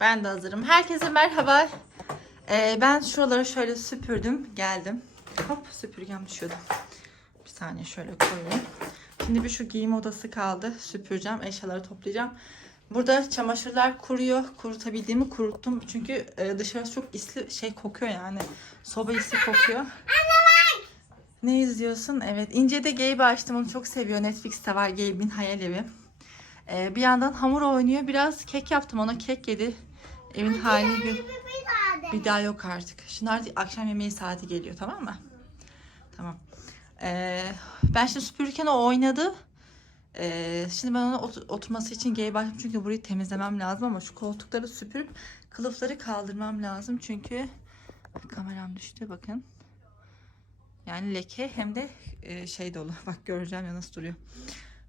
Ben de hazırım. Herkese merhaba. Ee, ben şuraları şöyle süpürdüm. Geldim. Hop süpürgem düşüyordu. Bir saniye şöyle koyayım. Şimdi bir şu giyim odası kaldı. Süpüreceğim. Eşyaları toplayacağım. Burada çamaşırlar kuruyor. Kurutabildiğimi kuruttum. Çünkü e, dışarısı çok isli şey kokuyor yani. Soba isi kokuyor. Ne izliyorsun? Evet. İnce de Gabe açtım. Onu çok seviyor. Netflix'te var Gabe'in hayal evi. Ee, bir yandan hamur oynuyor. Biraz kek yaptım ona. Kek yedi. Evin halini gör. Bir daha yok artık. Şimdi artık akşam yemeği saati geliyor tamam mı? Tamam. Ee, ben şimdi süpürürken o oynadı. Ee, şimdi ben ona ot- oturması için G'ye başladım. Çünkü burayı temizlemem lazım ama şu koltukları süpürüp kılıfları kaldırmam lazım. Çünkü kameram düştü bakın. Yani leke hem de e, şey dolu. Bak göreceğim ya nasıl duruyor.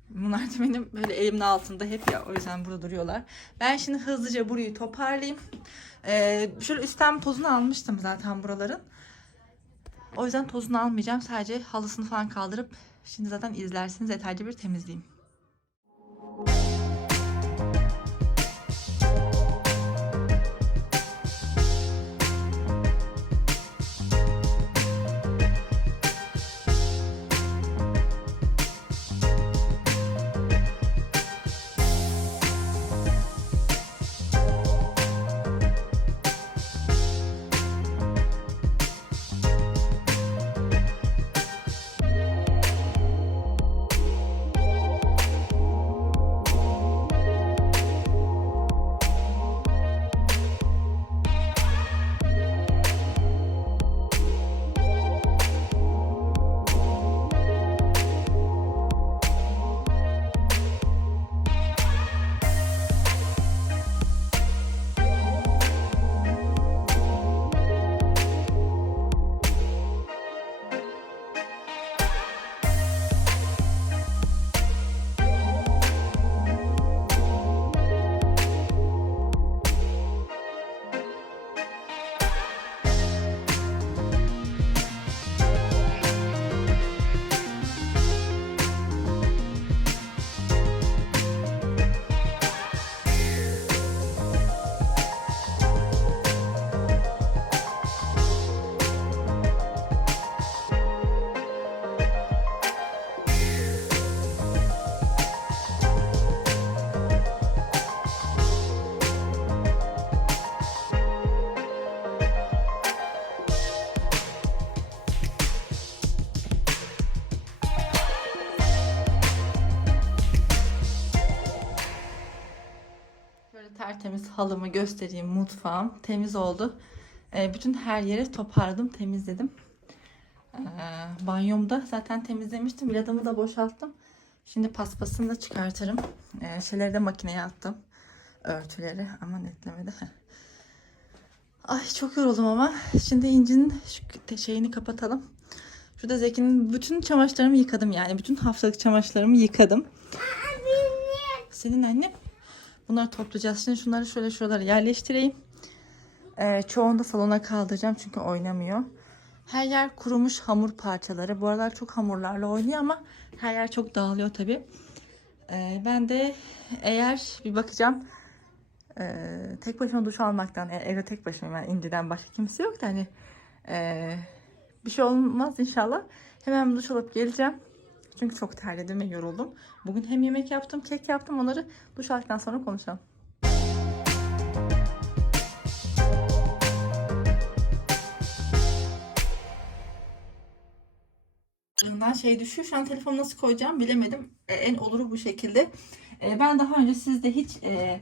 Bunlar da benim böyle elimin altında hep ya o yüzden burada duruyorlar. Ben şimdi hızlıca burayı toparlayayım. Ee, şöyle üstten tozunu almıştım zaten buraların. O yüzden tozunu almayacağım. Sadece halısını falan kaldırıp şimdi zaten izlersiniz detaylı bir temizleyeyim. Tertemiz halımı göstereyim mutfağım. Temiz oldu. Ee, bütün her yeri toparladım, temizledim. Ee, banyomda zaten temizlemiştim. Viladımı da boşalttım. Şimdi paspasını da çıkartırım. Ee, şeyleri de makineye attım. Örtüleri ama netlemedi. Ay çok yoruldum ama. Şimdi İnci'nin şu şeyini kapatalım. Şurada Zeki'nin bütün çamaşırlarımı yıkadım yani. Bütün haftalık çamaşırlarımı yıkadım. Senin annem. Bunları toplayacağız. Şimdi şunları şöyle şuralara yerleştireyim. Ee, çoğunu da salona kaldıracağım çünkü oynamıyor. Her yer kurumuş hamur parçaları. Bu aralar çok hamurlarla oynuyor ama her yer çok dağılıyor tabii. Ee, ben de eğer bir bakacağım ee, tek başıma duş almaktan e- evde tek başıma yani İnci'den başka kimse yok da hani ee, bir şey olmaz inşallah. Hemen duş alıp geleceğim. Çünkü çok terledim ve yoruldum. Bugün hem yemek yaptım, kek yaptım. Onları duş aldıktan sonra konuşalım. Elimden şey düşüyor. Şu an telefonu nasıl koyacağım bilemedim. E, en oluru bu şekilde. E, ben daha önce sizde hiç e,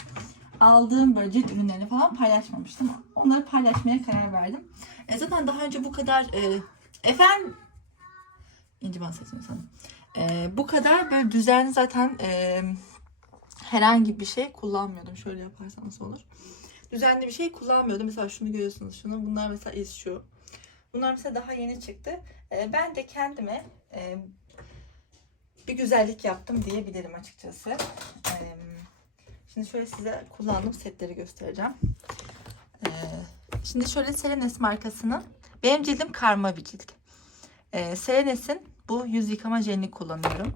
aldığım böyle cilt ürünlerini falan paylaşmamıştım. Onları paylaşmaya karar verdim. Zaten daha önce bu kadar efendim İnci bana sesini sana. E, bu kadar böyle düzenli zaten e, herhangi bir şey kullanmıyordum. Şöyle yaparsam nasıl olur? Düzenli bir şey kullanmıyordum. Mesela şunu görüyorsunuz. Şunu bunlar mesela iz şu. Bunlar mesela daha yeni çıktı. E, ben de kendime e, bir güzellik yaptım diyebilirim açıkçası. E, şimdi şöyle size kullandığım setleri göstereceğim. E, şimdi şöyle Selenes markasının benim cildim karma bir cilt. E, Selenes'in bu yüz yıkama jelini kullanıyorum.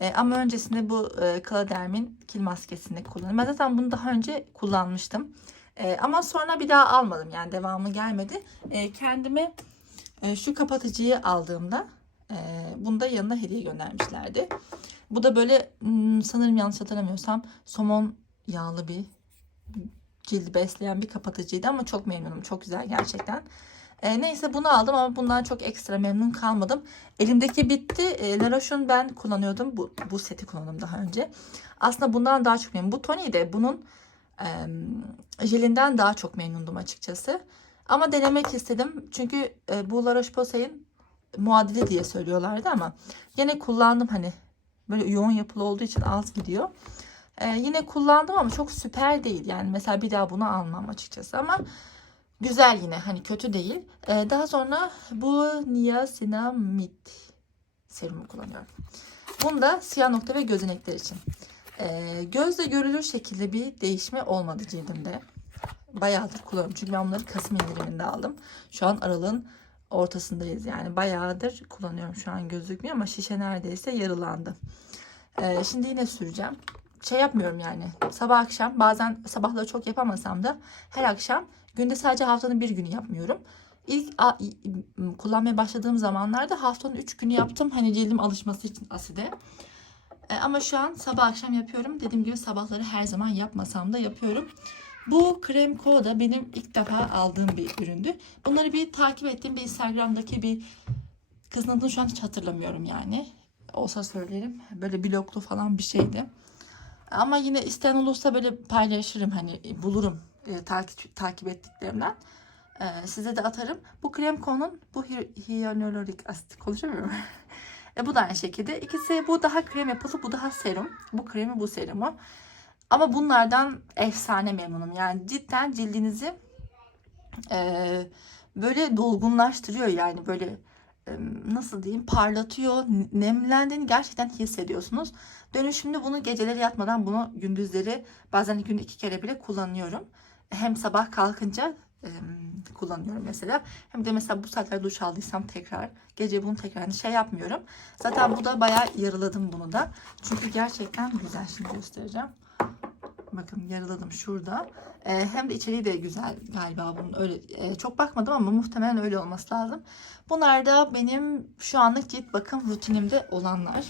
E, ama öncesinde bu e, Kaladerm'in kil maskesini kullanıyorum. Ben zaten bunu daha önce kullanmıştım. E, ama sonra bir daha almadım yani devamı gelmedi. E, kendime e, şu kapatıcıyı aldığımda e, bunu da yanına hediye göndermişlerdi. Bu da böyle hmm, sanırım yanlış hatırlamıyorsam somon yağlı bir cildi besleyen bir kapatıcıydı ama çok memnunum. Çok güzel gerçekten. E, neyse bunu aldım ama bundan çok ekstra memnun kalmadım. Elimdeki bitti. E, La Roche'un ben kullanıyordum. Bu, bu seti kullandım daha önce. Aslında bundan daha çok memnunum. Bu Tony de bunun e, jelinden daha çok memnundum açıkçası. Ama denemek istedim. Çünkü e, bu La Roche-Posay'ın muadili diye söylüyorlardı ama yine kullandım hani böyle yoğun yapılı olduğu için az gidiyor. E, yine kullandım ama çok süper değil. Yani mesela bir daha bunu almam açıkçası ama güzel yine hani kötü değil. E, daha sonra bu niacinamide serumu kullanıyorum. Bunu da siyah nokta ve gözenekler için. E, gözle görülür şekilde bir değişme olmadı cildimde. Bayağıdır kullanıyorum. Çünkü ben bunları Kasım indiriminde aldım. Şu an aralığın ortasındayız yani. Bayağıdır kullanıyorum. Şu an gözükmüyor ama şişe neredeyse yarılandı. Ee, şimdi yine süreceğim. Şey yapmıyorum yani. Sabah akşam bazen sabahları çok yapamasam da her akşam günde sadece haftanın bir günü yapmıyorum. İlk a, kullanmaya başladığım zamanlarda haftanın 3 günü yaptım. Hani cildim alışması için aside. E, ama şu an sabah akşam yapıyorum. Dediğim gibi sabahları her zaman yapmasam da yapıyorum. Bu krem Ko da benim ilk defa aldığım bir üründü. Bunları bir takip ettiğim bir Instagram'daki bir kızın adını şu an hiç hatırlamıyorum yani. Olsa söylerim. Böyle bloglu falan bir şeydi. Ama yine isteyen olursa böyle paylaşırım hani bulurum e, takip takip ettiklerimden. E, size de atarım. Bu krem konun bu hyaluronik asit konuşamıyorum. e, bu da aynı şekilde. İkisi bu daha krem yapılı, bu daha serum. Bu kremi, bu serumu. Ama bunlardan efsane memnunum. Yani cidden cildinizi e, böyle dolgunlaştırıyor yani böyle e, nasıl diyeyim parlatıyor. Nemlendiğini gerçekten hissediyorsunuz. Dönüşümlü bunu geceleri yatmadan bunu gündüzleri bazen günde iki kere bile kullanıyorum. Hem sabah kalkınca e, kullanıyorum mesela. Hem de mesela bu saatlerde duş aldıysam tekrar gece bunu tekrar şey yapmıyorum. Zaten bu da bayağı yarıladım bunu da. Çünkü gerçekten güzel şimdi göstereceğim. Bakın yarıladım şurada. Ee, hem de içeriği de güzel galiba bunun öyle e, çok bakmadım ama muhtemelen öyle olması lazım. Bunlar da benim şu anlık cilt bakım rutinimde olanlar.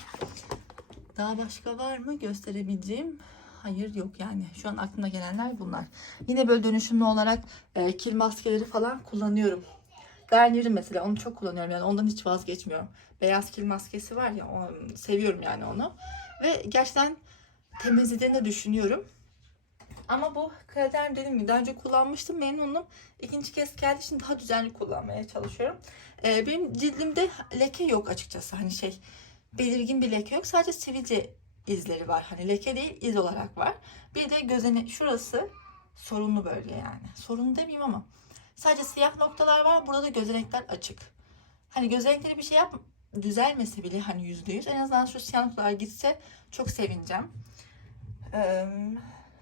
Daha başka var mı gösterebileceğim? Hayır yok yani. Şu an aklımda gelenler bunlar. Yine böyle dönüşümlü olarak e, kil maskeleri falan kullanıyorum. Garnier'in mesela onu çok kullanıyorum yani ondan hiç vazgeçmiyorum. Beyaz kil maskesi var ya onu, seviyorum yani onu. Ve gerçekten temizlediğini düşünüyorum. Ama bu kriter dediğim gibi daha önce kullanmıştım memnunum. İkinci kez geldi şimdi daha düzenli kullanmaya çalışıyorum. Ee, benim cildimde leke yok açıkçası hani şey belirgin bir leke yok sadece sivilce izleri var. Hani leke değil iz olarak var. Bir de gözene şurası sorunlu bölge yani. Sorunlu demeyeyim ama sadece siyah noktalar var. Burada da gözenekler açık. Hani gözenekleri bir şey yap düzelmese bile hani yüzde yüz en azından şu siyah noktalar gitse çok sevineceğim. Ee,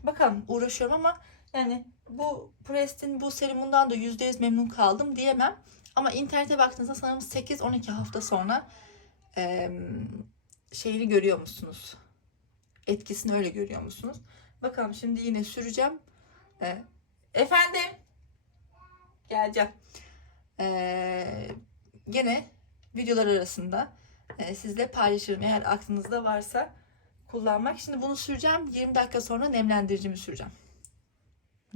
bakalım uğraşıyorum ama yani bu Prest'in bu serumundan da %100 memnun kaldım diyemem. Ama internete baktığınızda sanırım 8-12 hafta sonra e, şeyini görüyor musunuz? Etkisini öyle görüyor musunuz? Bakalım şimdi yine süreceğim. E, efendim? Geleceğim. E, gene videolar arasında e, sizle paylaşırım. Eğer aklınızda varsa kullanmak. Şimdi bunu süreceğim. 20 dakika sonra nemlendiricimi süreceğim.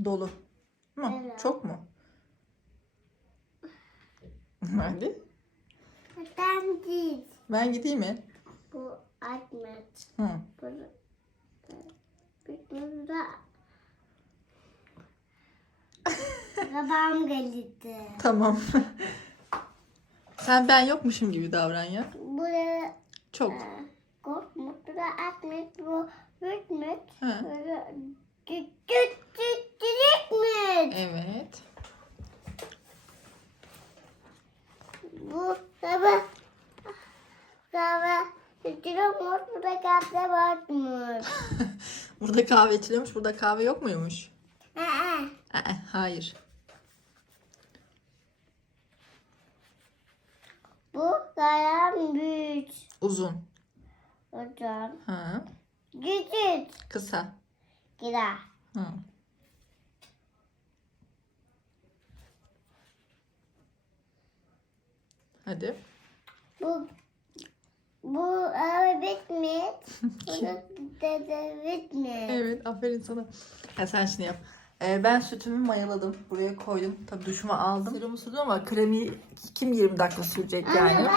Dolu. Mu? Evet. Çok mu? Hadi. Ben değil. Ben gideyim mi? Bu Ahmet. Hı. Bu burada babam geldi. Tamam. Sen ben yokmuşum gibi davran ya. Burada Çok. Korkma. Burada Ahmet bu Hürmet. Ha. Burada düt düt düt Hürmet. Evet. Bu baba baba Hürmet burada kahve varmış. Burada kahve içiliyormuş. Burada kahve yok muymuş? Aa, Aa, hayır. Bu kayan büyük. Uzun. Uzun. Hı. Küçük. Kısa. Kısa. Hı. Hadi. Bu bu ama bitmiş. Bunu da. Evet aferin sana. Ya sen şunu yap. Ee, ben sütümü mayaladım. Buraya koydum. Tabii duşumu aldım. Serumu sürdüm ama kremi kim 20 dakika sürecek yani.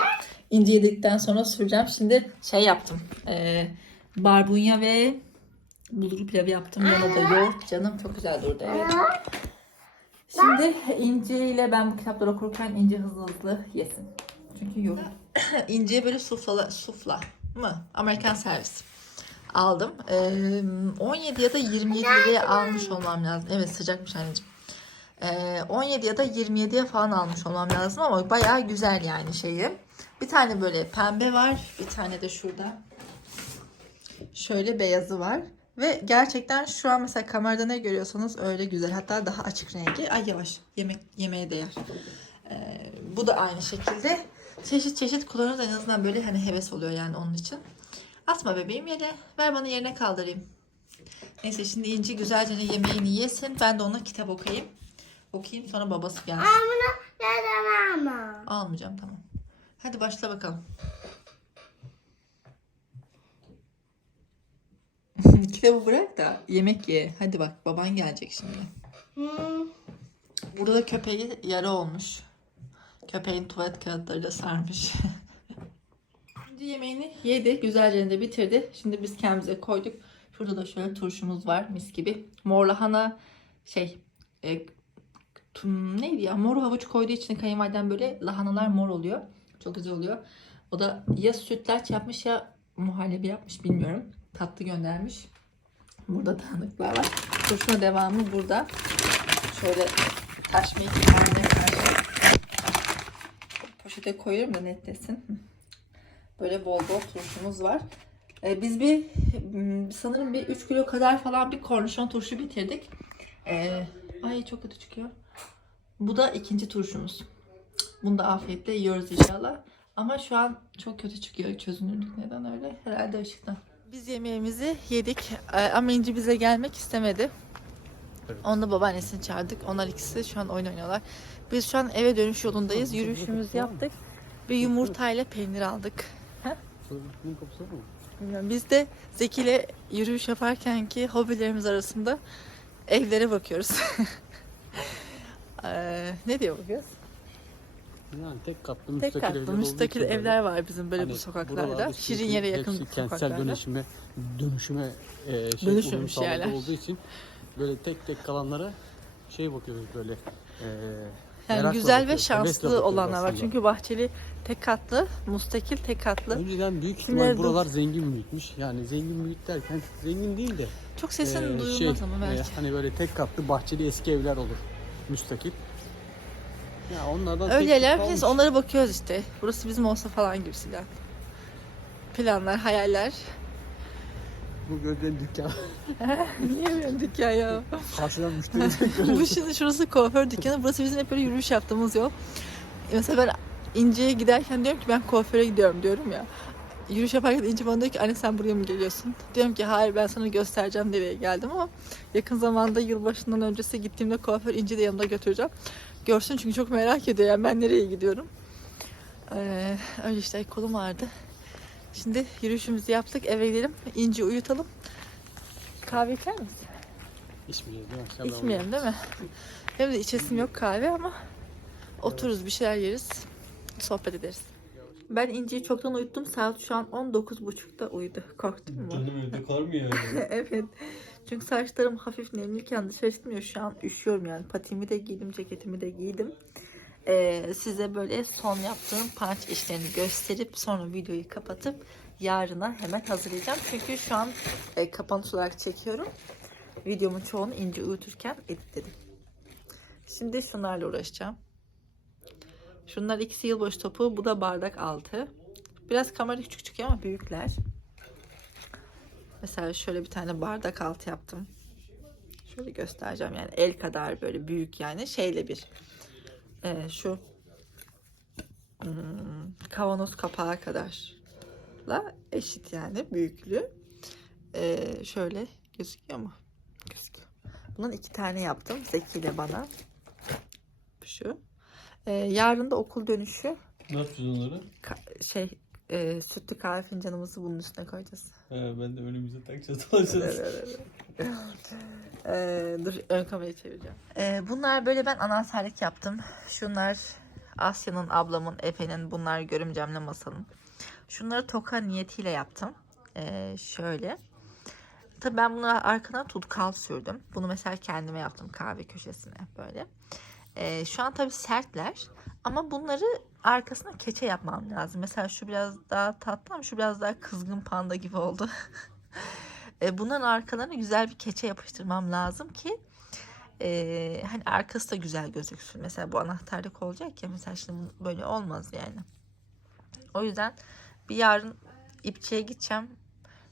İnce yedikten sonra süreceğim. Şimdi şey yaptım. Ee, barbunya ve bulgur pilavı yaptım. Yanına da yoğurt. Canım çok güzel durdu. Evet. Şimdi İnci ile ben bu kitapları okurken İnci hızlı hızlı yesin. Çünkü yok. İnci'ye böyle sufla, sufla mı? Amerikan servis aldım. Ee, 17 ya da 27 liraya almış olmam lazım. Evet sıcakmış anneciğim. Ee, 17 ya da 27'ye falan almış olmam lazım ama bayağı güzel yani şeyi. Bir tane böyle pembe var. Bir tane de şurada. Şöyle beyazı var. Ve gerçekten şu an mesela kamerada ne görüyorsanız öyle güzel. Hatta daha açık rengi. Ay yavaş. Yemek yemeye değer. Ee, bu da aynı şekilde. Çeşit çeşit kullanıyoruz en azından böyle hani heves oluyor yani onun için. Atma bebeğim yere. Ver bana yerine kaldırayım. Neyse şimdi İnci güzelce yemeğini yesin. Ben de ona kitap okuyayım. Okuyayım sonra babası gelsin. Ama bunu neden ama? Almayacağım tamam. Hadi başla bakalım. Kitabı bırak da yemek ye. Hadi bak baban gelecek şimdi. Hmm. Burada da köpeği yara olmuş. Köpeğin tuvalet kağıtlarıyla sarmış. Şimdi yemeğini yedi. Güzelce de bitirdi. Şimdi biz kendimize koyduk. Şurada da şöyle turşumuz var mis gibi. Mor lahana şey e, tum, neydi ya mor havuç koyduğu için kayınvaliden böyle lahanalar mor oluyor. Çok güzel oluyor. O da ya sütlaç yapmış ya muhallebi yapmış bilmiyorum. Tatlı göndermiş. Burada dağınıklar var. Turşuna devamı burada. Şöyle taşmayı kenarına karşı poşete koyuyorum da netlesin. Böyle bol bol turşumuz var. Ee, biz bir m, sanırım bir 3 kilo kadar falan bir kornişon turşu bitirdik. Ee, ay çok kötü çıkıyor. Bu da ikinci turşumuz. Bunu da afiyetle yiyoruz inşallah. Ama şu an çok kötü çıkıyor çözünürlük. Neden öyle? Herhalde ışıktan. Biz yemeğimizi yedik Ee, ama İnci bize gelmek istemedi. Onunla babaannesini çağırdık. Onlar ikisi şu an oyun oynuyorlar. Biz şu an eve dönüş yolundayız. Yürüyüşümüzü yaptık. Bir yumurtayla peynir aldık. Bunun kapısı mı? Bilmiyorum. Biz de Zeki ile yürüyüş yaparken ki hobilerimiz arasında evlere bakıyoruz. Ee, ne diye bakıyoruz? Yani tek katlı Tek müstakil katlı evler müstakil evler var bizim böyle hani bu sokaklarda. Şirin yere yakın hepsi kentsel sokaklarda. dönüşüme dönüşüme e, şey sağladığı yerler. olduğu için böyle tek tek kalanlara şey bakıyoruz böyle e, Yani merakla güzel ve bakıyoruz, şanslı olanlar var. Çünkü bahçeli tek katlı, mustakil tek katlı. Önceden büyük ihtimal bu- buralar zengin mülkmüş. Yani zengin mülk derken zengin değil de Çok sesin e, duyulmaz şey, ama belki. e, hani böyle tek katlı bahçeli eski evler olur. Müstakil. Ya onlardan Öyleler. Neyse onlara bakıyoruz işte. Burası bizim olsa falan gibisinden. Planlar, hayaller. Bu gördüğün dükkan. Niye böyle dükkan ya? Karşıdan müşteri Bu şimdi şurası kuaför dükkanı. Burası bizim hep böyle yürüyüş yaptığımız yol. Mesela ben İnce'ye giderken diyorum ki ben kuaföre gidiyorum diyorum ya. Yürüyüş yaparken İnce bana diyor ki anne sen buraya mı geliyorsun? Diyorum ki hayır ben sana göstereceğim nereye geldim ama yakın zamanda yılbaşından öncesi gittiğimde kuaför İnce de yanımda götüreceğim. Görsün çünkü çok merak ediyor yani ben nereye gidiyorum. Ee, öyle işte kolum ağrıdı. Şimdi yürüyüşümüzü yaptık eve gidelim. İnci uyutalım. Kahve içer misin? İçmeyelim değil mi? İçmeyelim değil mi? Hem de içesim yok kahve ama otururuz bir şeyler yeriz. Sohbet ederiz. Ben İnci'yi çoktan uyuttum. Saat şu an 19.30'da uyudu. Korktun mu? Canım evde kar mı yani? evet. Çünkü saçlarım hafif nemliyken dışarı çıkmıyor. Şu an üşüyorum yani. Patiğimi de giydim, ceketimi de giydim. Ee, size böyle son yaptığım punch işlerini gösterip sonra videoyu kapatıp yarına hemen hazırlayacağım. Çünkü şu an e, kapanış olarak çekiyorum. Videomun çoğunu ince uyuturken editledim. Şimdi şunlarla uğraşacağım. Şunlar ikisi yılbaşı topu. Bu da bardak altı. Biraz kamera küçük çıkıyor ama büyükler. Mesela şöyle bir tane bardak altı yaptım. Şöyle göstereceğim yani el kadar böyle büyük yani şeyle bir. Ee, şu hmm, kavanoz kapağı kadarla eşit yani büyüklüğü. Ee, şöyle gözüküyor mu? Gözüküyor. Bundan iki tane yaptım. Zeki ile bana. Şu. Ee, yarın da okul dönüşü Ne yapacağız onları? Ka- şey e, sütlü kahve fincanımızı bunun üstüne koyacağız. He, ben de önümüze takacağız alacağız. Ee, dur ön kamerayı çevireceğim. Ee, bunlar böyle ben anahtarlık yaptım. Şunlar Asya'nın, ablamın, Efe'nin, bunlar görümcemle masalın. Şunları toka niyetiyle yaptım. Ee, şöyle. Tabii ben buna arkana tutkal sürdüm. Bunu mesela kendime yaptım kahve köşesine böyle. Ee, şu an tabii sertler. Ama bunları arkasına keçe yapmam lazım. Mesela şu biraz daha tatlı ama şu biraz daha kızgın panda gibi oldu. E, bunların arkalarına güzel bir keçe yapıştırmam lazım ki e, hani arkası da güzel gözüksün. Mesela bu anahtarlık olacak ya mesela şimdi böyle olmaz yani. O yüzden bir yarın ipçiye gideceğim.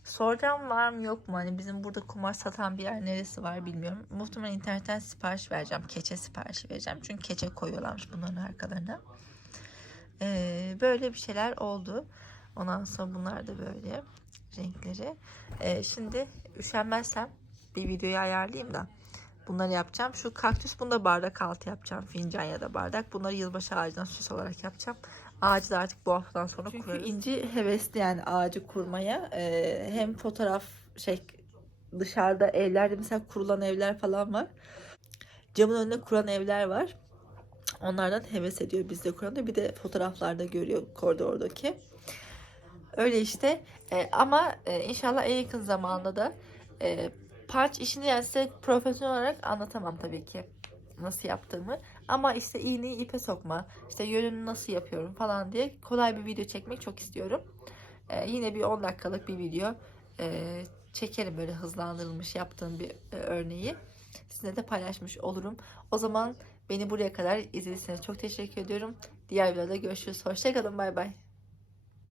Soracağım var mı yok mu? Hani bizim burada kumaş satan bir yer neresi var bilmiyorum. Muhtemelen internetten sipariş vereceğim. Keçe siparişi vereceğim. Çünkü keçe koyuyorlarmış bunların arkalarına. E, böyle bir şeyler oldu. Ondan sonra bunlar da böyle renkleri. Ee, şimdi üşenmezsem bir videoyu ayarlayayım da bunları yapacağım. Şu kaktüs bunu da bardak altı yapacağım. Fincan ya da bardak. Bunları yılbaşı ağacından süs olarak yapacağım. Ağacı da artık bu haftadan sonra Çünkü kurarız. inci hevesli yani ağacı kurmaya. Ee, hem fotoğraf şey dışarıda evlerde mesela kurulan evler falan var. Camın önünde kuran evler var. Onlardan heves ediyor bizde kuran da. Bir de fotoğraflarda görüyor koridordaki. Öyle işte. E, ama e, inşallah en yakın zamanda da e, punch işini yani size profesyonel olarak anlatamam tabii ki nasıl yaptığımı. Ama işte iğneyi ipe sokma, işte yönünü nasıl yapıyorum falan diye kolay bir video çekmek çok istiyorum. E, yine bir 10 dakikalık bir video e, çekerim böyle hızlandırılmış yaptığım bir e, örneği. Sizinle de paylaşmış olurum. O zaman beni buraya kadar izlediyseniz çok teşekkür ediyorum. Diğer videoda görüşürüz. Hoşçakalın. Bay bay.